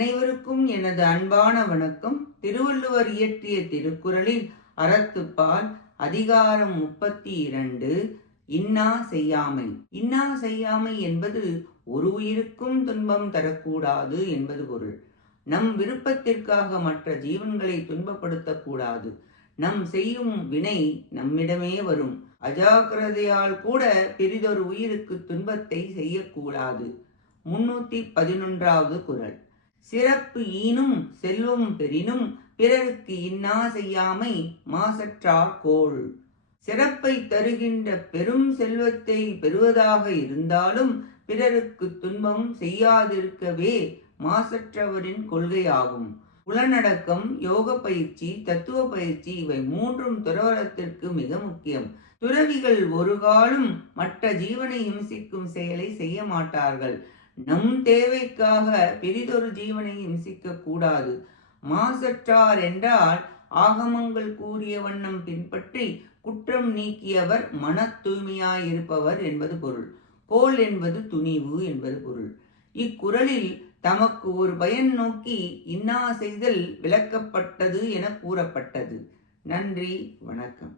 அனைவருக்கும் எனது அன்பான வணக்கம். திருவள்ளுவர் இயற்றிய திருக்குறளில் அறத்துப்பால் அதிகாரம் முப்பத்தி இரண்டு இன்னா செய்யாமை. இன்னா செய்யாமை என்பது ஒரு உயிருக்கும் துன்பம் தரக்கூடாது என்பது பொருள். நம் விருப்பத்திற்காக மற்ற ஜீவன்களை துன்பப்படுத்தக்கூடாது. நம் செய்யும் வினை நம்மிடமே வரும். அஜாக்கிரதையால் கூட பெரிதொரு உயிருக்கு துன்பத்தை செய்யக்கூடாது. முன்னூற்றி பதினொன்றாவது குரல் சிறப்பு ஈனும் செல்வம் பெறினும் பிறருக்கு இன்னா செய்யாமை மாசற்றா கோள். சிறப்பை தருகின்ற பெரும் செல்வத்தை பெறுவதாக இருந்தாலும் பிறருக்கு துன்பம் செய்யாதிருக்கவே மாசற்றவரின் கொள்கையாகும். புலனடக்கம் யோக பயிற்சி தத்துவ பயிற்சி இவை மூன்றும் துறவரத்திற்கு மிக முக்கியம். துறவிகள் ஒரு காலம் மற்ற ஜீவனை இம்சிக்கும் செயலை செய்ய மாட்டார்கள். நம் தேவைக்காக பெரிதொரு ஜீவனை இம்சிக்க கூடாது மாசற்றார் என்றால் ஆகமங்கள் கூறிய வண்ணம் பின்பற்றி குற்றம் நீக்கியவர் மன தூய்மையாயிருப்பவர் என்பது பொருள். கோல் என்பது துணிவு என்பது பொருள். இக்குறளில் தமக்கு ஒரு பயன் நோக்கி இன்னா செய்தல் விளக்கப்பட்டது என கூறப்பட்டது. நன்றி வணக்கம்.